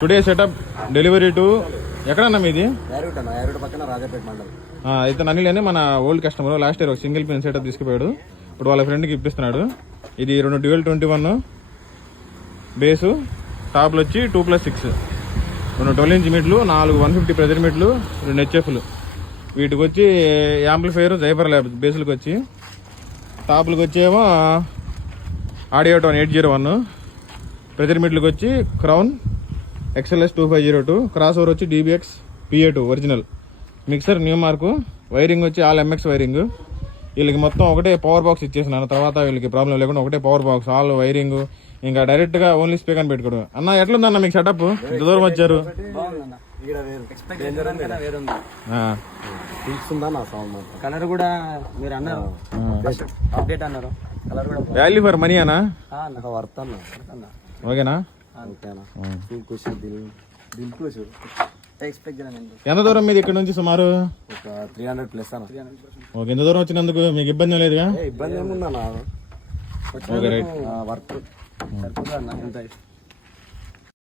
Today setup delivery to ఎక్కడన్నా మీది? పక్కన రాజాపేట మండలం. అయితే నన్నులేని మన ఓల్డ్ కస్టమర్ లాస్ట్ ఇయర్ ఒక సింగిల్ పిన్ సెటప్ తీసుకుపోయాడు. ఇప్పుడు వాళ్ళ ఫ్రెండ్కి ఇప్పిస్తున్నాడు. ఇది 2 డ్యూయల్ 21 బేసు, టాప్లు వచ్చి 2+6, 2 12 ఇంచ్ మీట్లు, 4 150 ప్రెజర్ మీట్లు, 2 హెచ్ఎఫ్లు. వీటికి వచ్చి యాంప్లిఫైర్ జైపర్ ల్యాబ్ బేసులకు వచ్చి, టాప్లకు వచ్చేమో ఆడియోటోన్ 801, ప్రెజర్ మీట్లకు వచ్చి క్రౌన్ XLS 2502, క్రాస్ ఓవర్ వచ్చి DBX PA2 original, mixer new mark, wiring వచ్చి ఆల్ MX వైరింగ్. వీళ్ళకి మొత్తం ఒకటే పవర్ బాక్స్ ఇచ్చేసినాను. తర్వాత వీళ్ళకి ప్రాబ్లం లేకుండా ఒకటే పవర్ బాక్స్, ఆల్ వైరింగ్, ఇంకా డైరెక్ట్ గా ఓన్లీ స్పీకర్ పెట్టుకోవడం. అన్న ఎట్లుందన్న మీకు సెటప్? ఇంత దూరం వచ్చారు. కలర్ కూడా మీరు అన్నారు, అప్డేట్ అన్నారు. కలర్ కూడా వాల్యూ ఫర్ మనీ అనా? వర్త్ అన్న. ఓకేనా? ఎంత దూరం మీది ఇక్కడ నుంచి? సుమారు 300+ అన్న. ఓకే, ఎంత దూరం వచ్చినందుకు మీకు ఇబ్బంది లేదుగా? ఇబ్బంది ఏముందన్న, ఓకే రైట్. వర్క్ సరిపోతుంది అన్న.